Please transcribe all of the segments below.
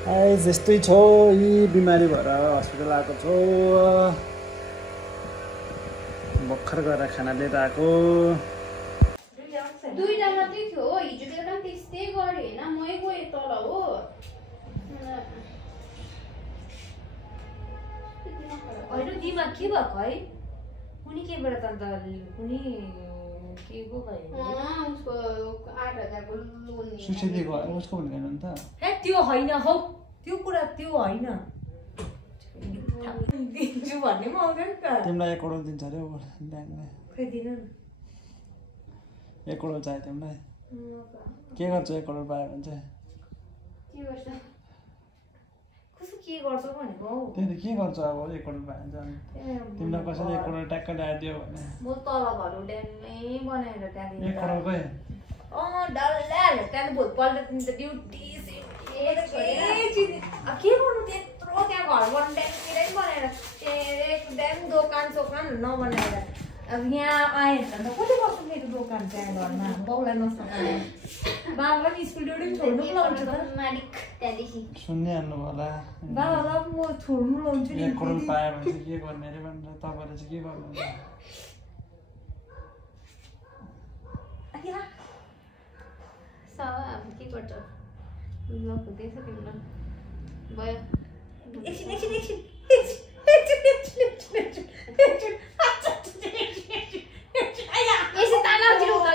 जस्तै छ यी बिमारी भएर हस्पिटल आएको छु भर्खर गएर खाना लिएर आएको दुईटा मात्रै थियो हो हिजो बेलुका त्यस्तै गरे हैन मै गएँ तल हो होइन दिमाग के भएको है कुनी केबाट त अन्त कुनी के को भयो उसको 8000 को लोन सुसेदीको उसको भनेको नि त हे त्यो होइन हौ त्यो कुरा त्यो होइन दिन्छु भन्ने पनि आउँदैन नि त तिमीलाई 1 करोड दिन्छ अरे ब्याङ्कले खै दिन न 1 करोड चाहियो तिमीलाई के गर्छ 1 करोड पायो भने चाहिँ के गर्छ कस्तो के गर्छ भनेको हौ त्यही त के गर्छ अब 1 करोड पायो भने तिमीलाई कसैले 1 करोड ट्याक्क ल्याइदियो भने म तल घर ड्यामै बनाएर त्यहाँदेखि 1 करोडकै डल्लै त्यहाँदेखि भोलिपल्ट त ड्युटी के गर्नु त्यत्रो त्यहाँ घर बनाउनु ड्यामतिरै बनाएर ड्याम दोकान सोकानहरू नबनाएर अब यहाँ आएँ भने त कसले बस्नु मेरो दोकान त्यहाँ घरमा बाउलाई नसकाएर बाबालाई स्कुल ड्युटी छोड्नु पनि लाउँछु त मालिक त्यहाँदेखि सुन्ने हाल्नु होला बाबालाई म छोड्नु लाउँछु नि 1 करोड पायो भने चाहिँ के गर्ने अरे भनेर तपाईँले चाहिँ के गर्नुहुन्छ अब के गर्छ हुँदैछ तिमीलाई भयो एकछिन यसो ताना दिनु त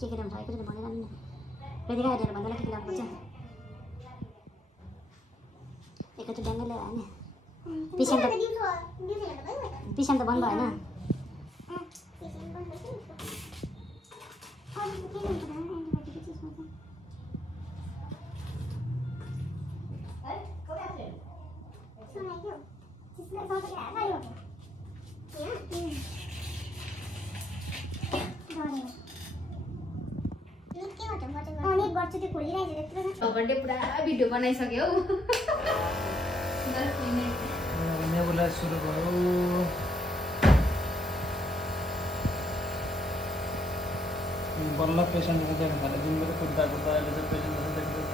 के के हुन्छ आइपुग्यो भनेर नि रेडी गरेर भन्दा के लाग्छ एकैचोटि ड्याङ्गै ल्यायो हैन पिसान त बन्द भएन घन्टे पुरा भिडियो बनाइसक्यो हौ नेबुला सुरु भयो बल्ल पेसेन्टको देख्नु थाल्यो दिनभरि कुद्दा कुद्दा अहिले चाहिँ पेसेन्टहरू देख्दैछ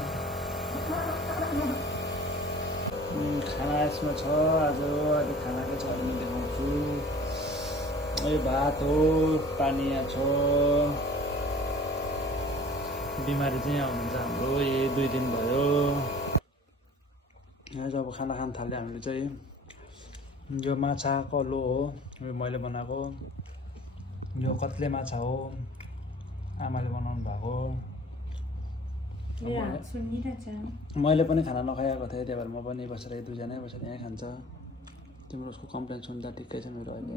खाना यसमा छ आज अहिले खानाको छ अहिले म देखाउँछु यो भात हो पानी यहाँ छ बिमारी चाहिँ आउनुहुन्छ हाम्रो यही 2 दिन भयो यहाँ चाहिँ अब खाना खान थाल्यो हामीले चाहिँ यो माछा कलो हो यो मैले बनाएको यो कत्ले माछा हो आमाले बनाउनु भएको मैले पनि खाना नखाएको थिएँ त्यही भएर म पनि बसेर 2 जनै बसेर यहीँ खान्छ तिम्रो उसको कम्प्लेन सुन्दा ठिकै छ मेरो अहिले